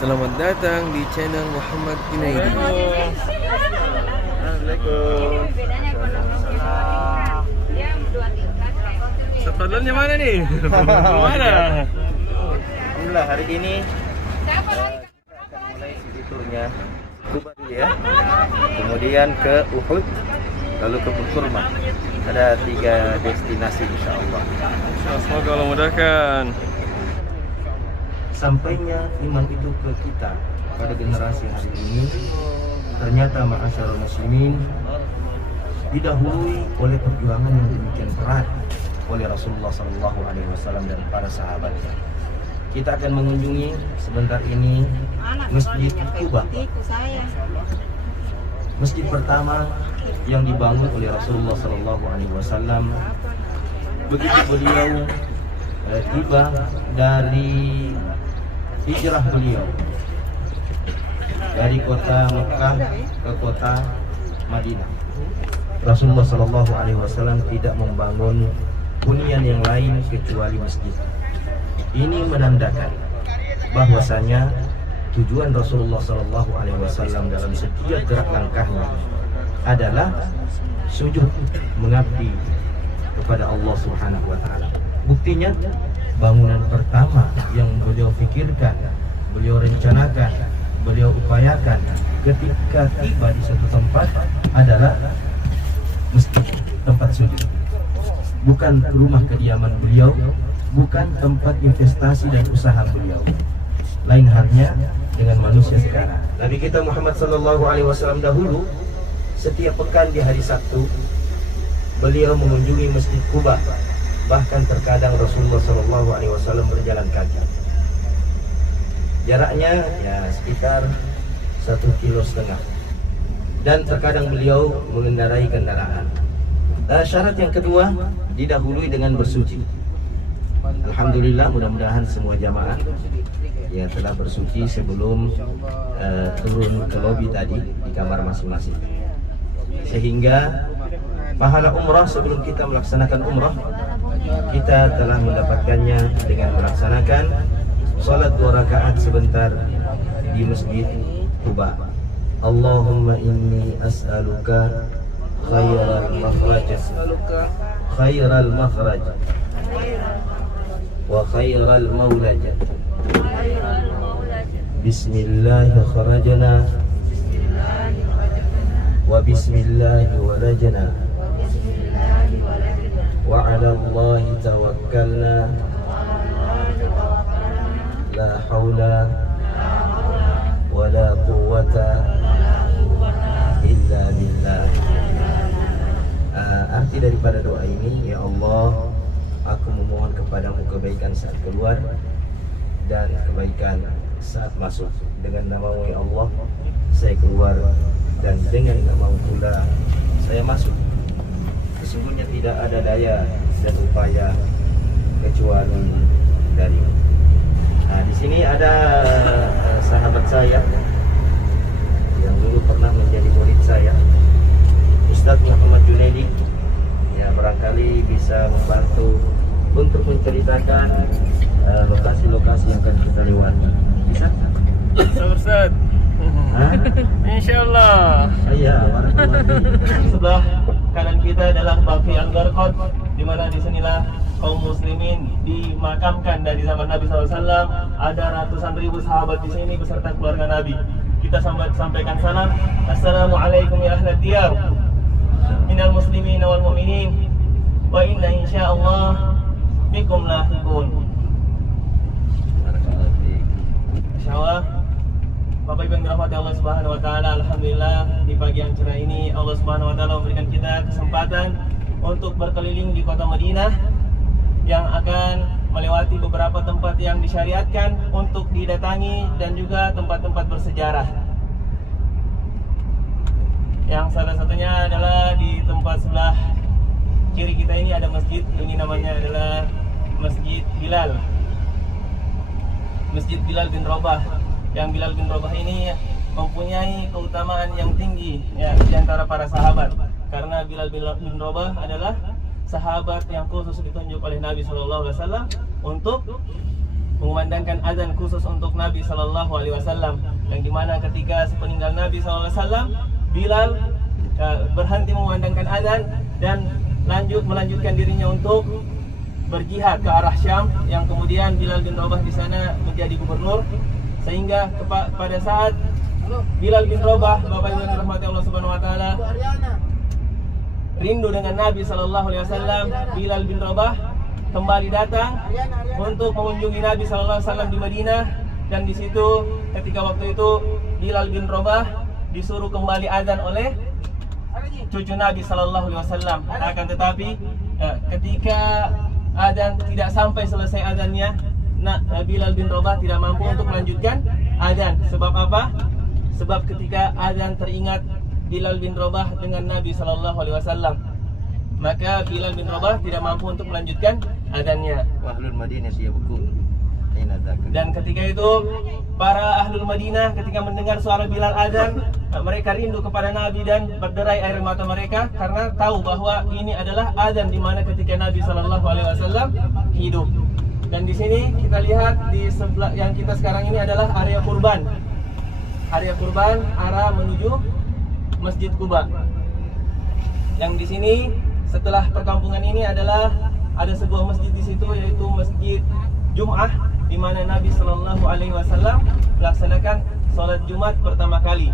Selamat datang di channel Muhammad Junaidi. Assalamualaikum. Setelannya mana nih? Mana? Alhamdulillah hari ini kita akan mulai studi turnya Kuba dulu ya. Kemudian ke Uhud, lalu ke Kurma. Ada 3 destinasi insya Allah. Semoga Allah mudahkan. Sampainya iman itu ke kita pada generasi hari ini, ternyata ma'asyarul muslimin didahului oleh perjuangan yang demikian berat oleh Rasulullah SAW dan para sahabatnya. Kita akan mengunjungi sebentar ini Masjid Kuba, masjid pertama yang dibangun oleh Rasulullah SAW begitu beliau tiba dari hijrah beliau dari kota Mekah ke kota Madinah. Rasulullah SAW tidak membangun hunian yang lain kecuali masjid. Ini menandakan bahwasanya tujuan Rasulullah SAW dalam setiap gerak langkahnya adalah sujud mengabdi kepada Allah Subhanahu wa taala. Buktinya bangunan pertama yang beliau pikirkan, beliau rencanakan, beliau upayakan ketika tiba di suatu tempat adalah masjid, tempat sujud. Bukan rumah kediaman beliau, bukan tempat investasi dan usaha beliau. Lain halnya dengan manusia sekarang. Nabi kita Muhammad SAW dahulu setiap pekan di hari Sabtu beliau mengunjungi Masjid Kuba. Bahkan terkadang Rasulullah SAW berjalan kaki. Jaraknya ya sekitar 1,5 kilo. Dan terkadang beliau mengendarai kendaraan. Syarat yang kedua didahului dengan bersuci. Alhamdulillah, mudah-mudahan semua jamaah ya telah bersuci sebelum turun ke lobi tadi di kamar masing-masing. Sehingga pahala umrah sebelum kita melaksanakan umrah kita telah mendapatkannya dengan melaksanakan salat 2 rakaat sebentar di Masjid Kuba. Allahumma inni as'aluka khairal makhraj wa khairal maulaj. Bismillah kharajna wa bismillah walajna wa 'ala Allah tawakkalna la haula wa la quwwata illa billah. Arti daripada doa ini, ya Allah, aku memohon kepadamu kebaikan saat keluar dan kebaikan saat masuk. Dengan namamu ya Allah saya keluar, dan dengan namamu pula saya masuk. Sesungguhnya tidak ada daya dan upaya kecuali darimu. Nah, di sini ada sahabat saya yang dulu pernah menjadi murid saya, Ustadz Muhammad Junaidi. Ya, barangkali bisa membantu untuk menceritakan lokasi-lokasi yang akan kita lewati. Bisa? Ustaz. Insyaallah. Iya, sebelah kanan kita adalah Baqi Al-Gharqad, di mana disinilah kaum muslimin dimakamkan dari zaman Nabi SAW. Ada ratusan ribu sahabat di sini beserta keluarga Nabi. Kita sampaikan salam. Assalamualaikum ya ahlad diyar, minal muslimin wal mu'minin, wa inna insyaallah bikum lahiqun. Insyaallah, Bapak Ibu yang dirahmati Allah Subhanahu wa taala, alhamdulillah di pagi yang cerah ini Allah Subhanahu wa taala memberikan kita kesempatan untuk berkeliling di kota Madinah yang akan melewati beberapa tempat yang disyariatkan untuk didatangi dan juga tempat-tempat bersejarah. Yang salah satunya adalah di tempat sebelah kiri kita ini ada masjid, ini namanya adalah Masjid Bilal. Masjid Bilal bin Rabah. Yang Bilal bin Rabah ini mempunyai keutamaan yang tinggi ya di antara para sahabat, karena Bilal bin Rabah adalah sahabat yang khusus ditunjuk oleh Nabi SAW untuk mengumandangkan azan khusus untuk Nabi Sallallahu Alaihi Wasallam, yang dimana ketika sepeninggal Nabi Sallallahu Alaihi Wasallam, Bilal berhenti mengumandangkan azan dan melanjutkan dirinya untuk berjihad ke arah Syam, yang kemudian Bilal bin Rabah di sana menjadi gubernur, sehingga pada saat Bilal bin Rabah, Bapak Ibu yang dirahmati Allah Subhanahu wa taala, rindu dengan Nabi Sallallahu Alaihi Wasallam, Bilal bin Rabah kembali datang untuk mengunjungi Nabi Sallallahu Alaihi Wasallam di Madinah. Dan di situ ketika waktu itu Bilal bin Rabah disuruh kembali azan oleh cucu Nabi Sallallahu Alaihi Wasallam. Akan tetapi ketika azan tidak sampai selesai azannya, Bilal bin Rabah tidak mampu untuk melanjutkan azan. Sebab apa? Sebab ketika azan teringat Bilal bin Rabah dengan Nabi Sallallahu Alaihi Wasallam, maka Bilal bin Rabah tidak mampu untuk melanjutkan azannya. Ahlul Madinah siyabuku. Dan ketika itu para ahlul Madinah ketika mendengar suara Bilal azan, mereka rindu kepada Nabi dan berderai air mata mereka karena tahu bahwa ini adalah azan di mana ketika Nabi Sallallahu Alaihi Wasallam hidup. Dan di sini kita lihat di sebelah yang kita sekarang ini adalah area kurban. Area kurban arah menuju Masjid Quba. Yang di sini setelah perkampungan ini adalah ada sebuah masjid di situ, yaitu Masjid Jum'ah, di mana Nabi Sallallahu Alaihi Wasallam melaksanakan sholat Jumat pertama kali.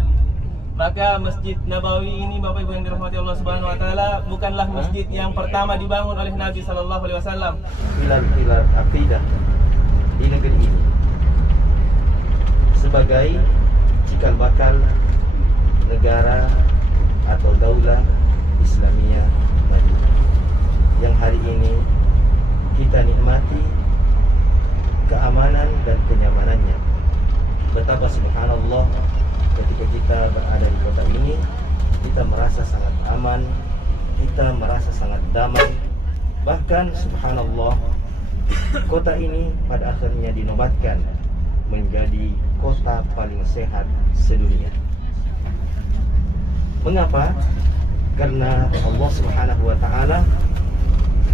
Maka Masjid Nabawi ini, Bapak Ibu yang dirahmati Allah Subhanahu wa taala, bukanlah masjid yang pertama dibangun oleh Nabi Sallallahu Alaihi Wasallam. Pilar-pilar akidah di negeri ini sebagai cikal bakal negara atau daulah Islamiyah Madinah yang hari ini kita nikmati keamanan dan kenyamanannya. Betapa subhanallah ketika kita berada di kota ini, kita merasa sangat aman, kita merasa sangat damai. Bahkan subhanallah, kota ini pada akhirnya dinobatkan menjadi kota paling sehat sedunia. Mengapa? Karena Allah Subhanahu wa taala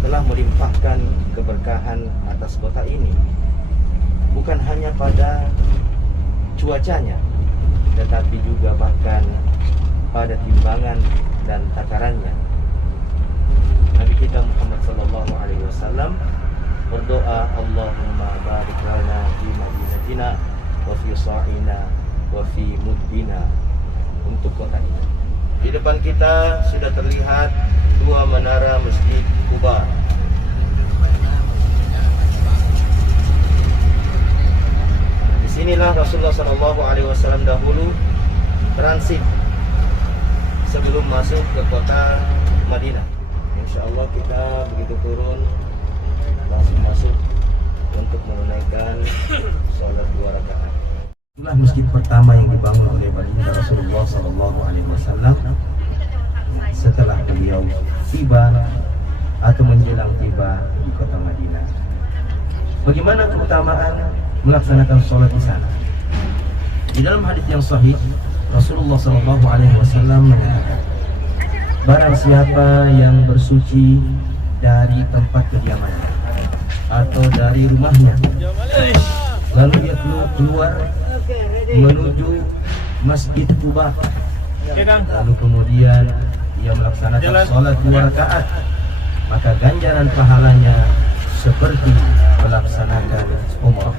telah melimpahkan keberkahan atas kota ini. Bukan hanya pada cuacanya, tetapi juga bahkan pada timbangan dan takarannya. Nabi kita Muhammad sallallahu alaihi wasallam berdoa, Allahumma barik lana fi madinatina wa fi sa'ina wa fi muddina, untuk kota ini. Di depan kita sudah terlihat dua menara Masjid Quba. Disinilah Rasulullah SAW dahulu transit sebelum masuk ke kota Madinah. Insya Allah kita begitu turun langsung masuk untuk menunaikan sholat 2 rakaat. Itulah masjid pertama yang dibangun oleh baginda Rasulullah SAW setelah beliau tiba atau menjelang tiba di kota Madinah. Bagaimana keutamaan melaksanakan sholat di sana? Di dalam hadis yang sahih, Rasulullah SAW mengatakan, barang siapa yang bersuci dari tempat kediamannya atau dari rumahnya, lalu dia keluar menuju Masjid Quba, lalu kemudian dia melaksanakan sholat 2 rakaat, maka ganjaran pahalanya seperti melaksanakan umrah.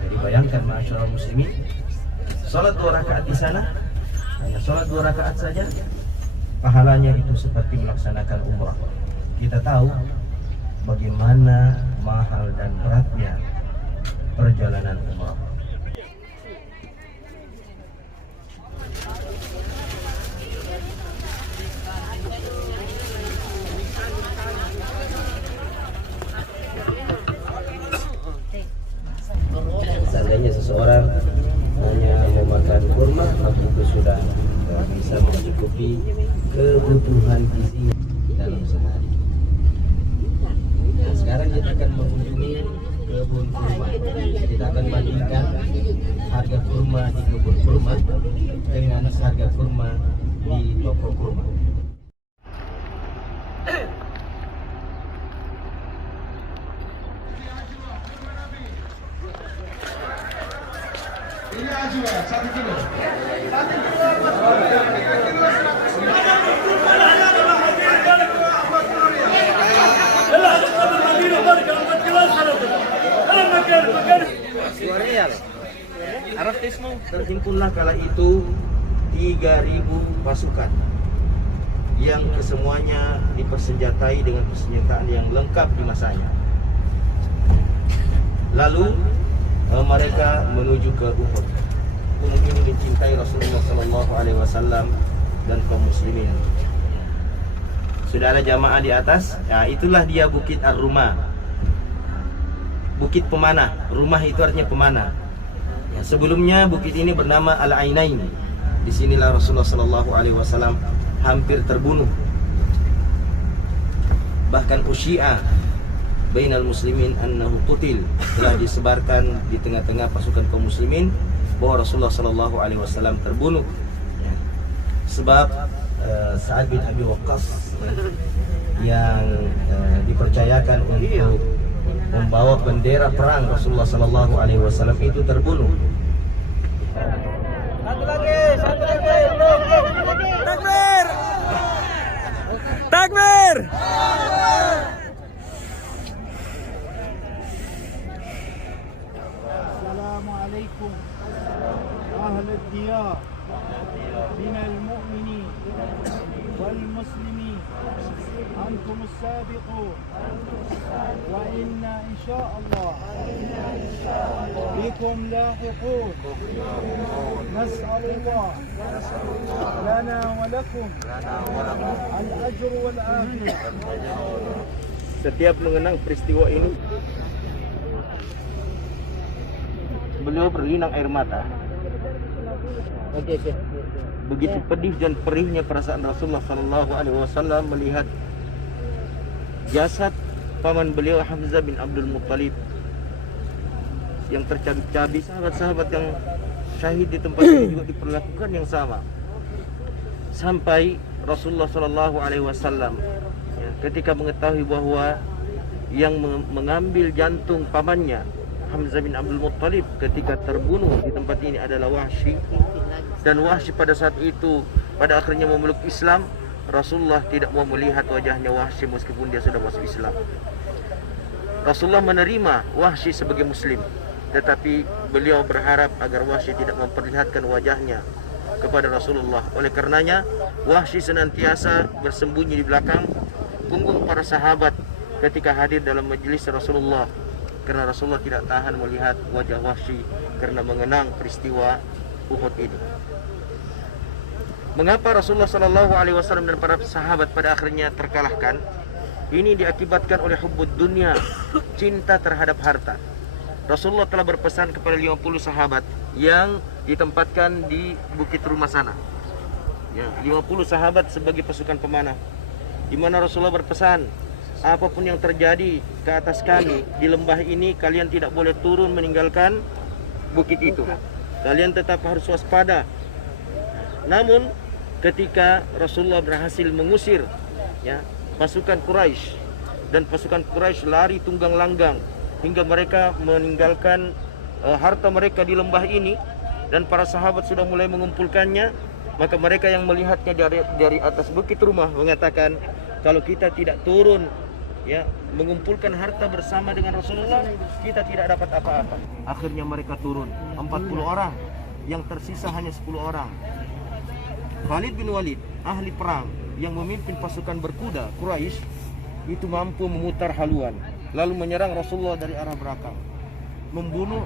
Jadi bayangkan masyarakat muslimin, sholat 2 rakaat di sana, hanya sholat 2 rakaat saja, pahalanya itu seperti melaksanakan umrah. Kita tahu bagaimana mahal dan beratnya perjalanan umrah. Seandainya seseorang hanya mau makan kurma, maka itu sudah bisa mencukupi kebutuhan gizinya dalam sehari. Nah, sekarang kita akan mengunjungi kebun kurma. Kita akan bandingkan harga kurma di kebun kurma dengan harga kurma di toko kurma. Terhimpunlah kala itu 3.000 pasukan yang kesemuanya dipersenjatai dengan persenjataan yang lengkap di masanya. Lalu mereka menuju ke Uhud. Gunung ini dicintai Rasulullah SAW dan kaum muslimin. Sudah ada jamaah di atas. Nah, itulah dia Bukit Ar-Rumah. Bukit pemanah. Rumah itu artinya pemanah. Ya, sebelumnya bukit ini bernama Al-Ainain. Disinilah Rasulullah SAW hampir terbunuh. Bahkan usyi'a bainal muslimin annahu qutil, telah disebarkan di tengah-tengah pasukan kaum muslimin bahwa Rasulullah SAW terbunuh. Ya. Sebab Sa'ad bin Abi Waqqas yang dipercayakan untuk membawa bendera perang Rasulullah SAW itu terbunuh. Satu lagi. Takbir! Takbir! Assalamualaikum ahli diyar minal mu'minin wal muslimin antum as-sabiqun wa inna insyaallah bikum lahiqun nas'alullah lana wa lakum al-ajr wal afiyah. Setiap mengenang peristiwa ini, beliau berlinang air mata. Begitu pedih dan perihnya perasaan Rasulullah SAW melihat jasad paman beliau Hamzah bin Abdul Muttalib yang tercabik-cabik. Sahabat-sahabat yang syahid di tempat ini juga diperlakukan yang sama. Sampai Rasulullah SAW ketika mengetahui bahwa yang mengambil jantung pamannya Hamzah bin Abdul Muttalib ketika terbunuh di tempat ini adalah Wahsy, dan Wahsy pada saat itu pada akhirnya memeluk Islam, Rasulullah tidak mau melihat wajahnya Wahsy meskipun dia sudah masuk Islam. Rasulullah menerima Wahsy sebagai muslim, tetapi beliau berharap agar Wahsy tidak memperlihatkan wajahnya kepada Rasulullah. Oleh karenanya Wahsy senantiasa bersembunyi di belakang punggung para sahabat ketika hadir dalam majelis Rasulullah, karena Rasulullah tidak tahan melihat wajah Wahsy karena mengenang peristiwa Uhud ini. Mengapa Rasulullah SAW dan para sahabat pada akhirnya terkalahkan? Ini diakibatkan oleh hubbud dunia, cinta terhadap harta. Rasulullah telah berpesan kepada 50 sahabat yang ditempatkan di bukit rumah sana. Ya, 50 sahabat sebagai pasukan pemanah. Di mana Rasulullah berpesan, apapun yang terjadi ke atas kami di lembah ini, kalian tidak boleh turun meninggalkan bukit itu. Kalian tetap harus waspada. Namun ketika Rasulullah berhasil mengusir pasukan Quraisy, dan pasukan Quraisy lari tunggang langgang hingga mereka meninggalkan harta mereka di lembah ini, dan para sahabat sudah mulai mengumpulkannya, maka mereka yang melihatnya dari atas bukit rumah mengatakan, kalau kita tidak turun mengumpulkan harta bersama dengan Rasulullah, kita tidak dapat apa-apa. Akhirnya mereka turun 40 orang, yang tersisa hanya 10 orang. Khalid bin Walid, ahli perang yang memimpin pasukan berkuda Quraisy, itu mampu memutar haluan lalu menyerang Rasulullah dari arah belakang, membunuh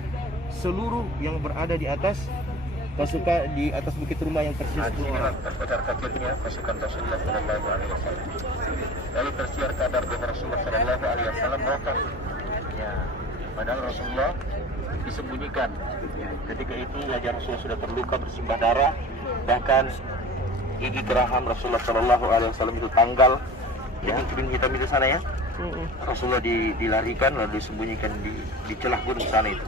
seluruh yang berada di atas pasukan di atas bukit rumah yang tersisa 10 orang. Terputar kagetnya pasukan Rasulullah SAW. Lalu tersiar kabar bahwa Rasulullah SAW wafat. Padahal Rasulullah disembunyikan. Ketika itu wajah Rasulullah sudah terluka bersimbah darah, bahkan gigi geraham Rasulullah SAW itu tanggal, kebing hitam itu sana ya. Rasulullah dilarikan lalu disembunyikan di celah gunung sana itu.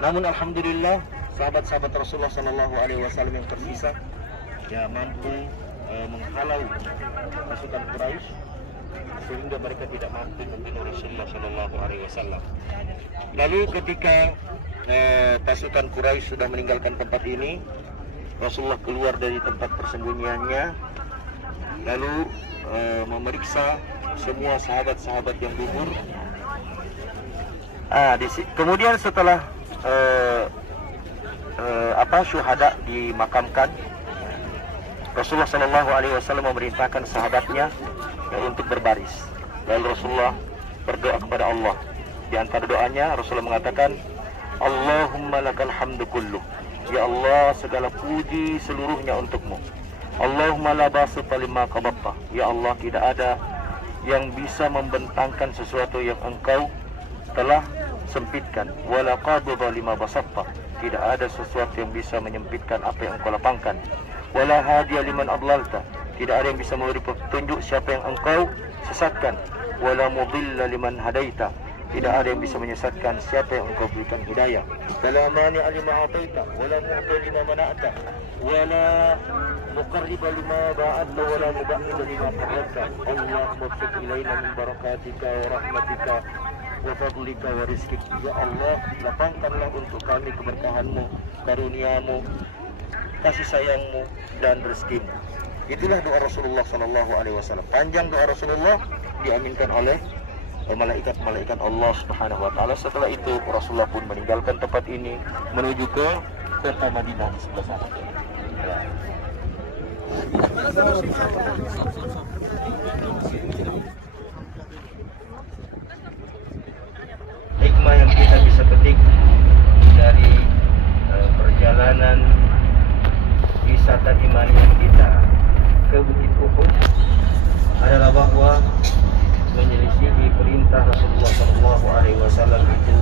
Namun alhamdulillah sahabat-sahabat Rasulullah SAW yang tersisa mampu menghalau pasukan Quraisy sehingga mereka tidak mampu membunuh Rasulullah Shallallahu Alaihi Wasallam. Lalu ketika pasukan Quraisy sudah meninggalkan tempat ini, Rasulullah keluar dari tempat persembunyiannya, lalu memeriksa semua sahabat-sahabat yang gugur. Kemudian setelah syuhada dimakamkan, Rasulullah Shallallahu Alaihi Wasallam memerintahkan sahabatnya untuk berbaris. Lalu Rasulullah berdoa kepada Allah. Di antara doanya Rasulullah mengatakan, Allahumma lakal hamdu kulluh. Ya Allah, segala puji seluruhnya untukmu. Allahumma la basita lima qabatta. Ya Allah, tidak ada yang bisa membentangkan sesuatu yang engkau telah sempitkan. Wala qabida lima basatta. Tidak ada sesuatu yang bisa menyempitkan apa yang engkau lapangkan. Wala hadiya liman adlalta. Tidak ada yang bisa memberi petunjuk siapa yang engkau sesatkan. Wala mudilla liman hadaita. Tidak ada yang bisa menyesatkan siapa yang engkau berikan hidayah. Wala mani'a lima ataita, wala mu'ti lima mana'ta, wala muqarriba lima ba'adta, wala muba'ida lima qarrabta. Allahumma tub ilaina min barakatika wa rahmatika wa fadlika wa rizkik. Ya Allah, lapangkanlah untuk kami keberkahanmu, karuniamu, kasih sayangmu, dan rezekimu. Itulah doa Rasulullah Sallallahu Alaihi Wasallam. Panjang doa Rasulullah, diaminkan oleh malaikat-malaikat Allah Subhanahu Wa Taala. Setelah itu Rasulullah pun meninggalkan tempat ini menuju ke kota Madinah di sebelah sana. Hikmah yang kita bisa petik dari perjalanan wisata imaniah kita ke Bukit Uhud adalah bahwa menyelisihi perintah Rasulullah Shallallahu Alaihi Wasallam itu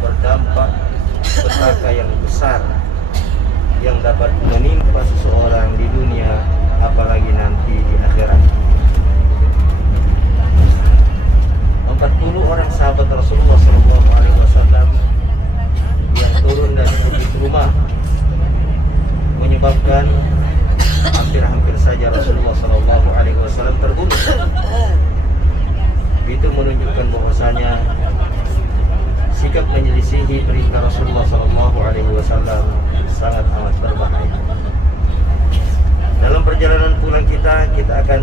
berdampak petaka yang besar yang dapat menimpa seseorang di dunia, apalagi nanti di akhirat. 40 orang sahabat Rasulullah Shallallahu Alaihi Wasallam yang turun dari bukit rumah menyebabkan hampir saja Rasulullah Shallallahu Alaihi Wasallam terbunuh. Itu menunjukkan bahwasanya sikap menyelisihi perintah Rasulullah Sallallahu Alaihi Wasallam sangat amat berbahaya. Dalam perjalanan pulang kita akan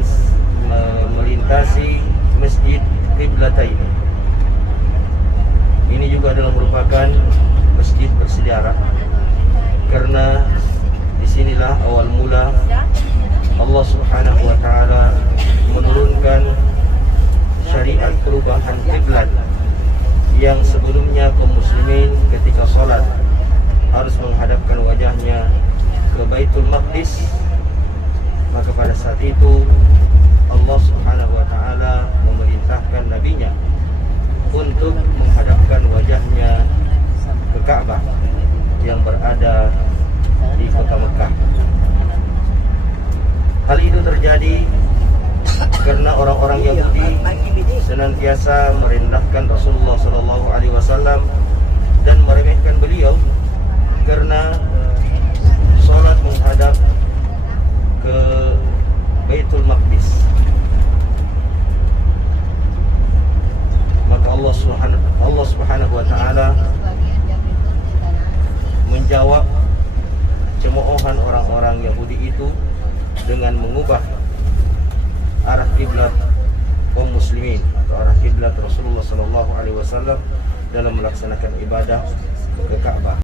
melintasi Masjid Qiblatain. Ini juga adalah merupakan masjid bersejarah, karena disinilah awal mula Allah Subhanahu Wa Taala menurunkan syariat perubahan kiblat yang sebelumnya kaum muslimin ketika sholat harus menghadapkan wajahnya ke Baitul Maqdis. Maka pada saat itu Allah Subhanahu Wa Taala memerintahkan nabinya untuk menghadapkan wajahnya ke Ka'bah yang berada di kota Mekah. Hal itu terjadi karena orang-orang Yahudi senantiasa merendahkan Rasulullah Sallallahu Alaihi Wasallam dan meremehkan beliau karena sholat menghadap ke Baitul Maqdis. Maka Allah Subhanahu Wa Taala menjawab cemoohan orang-orang Yahudi itu dengan mengubah arah kiblat kaum muslimin atau arah kiblat Rasulullah Sallallahu Alaihi Wasallam dalam melaksanakan ibadah ke Ka'bah.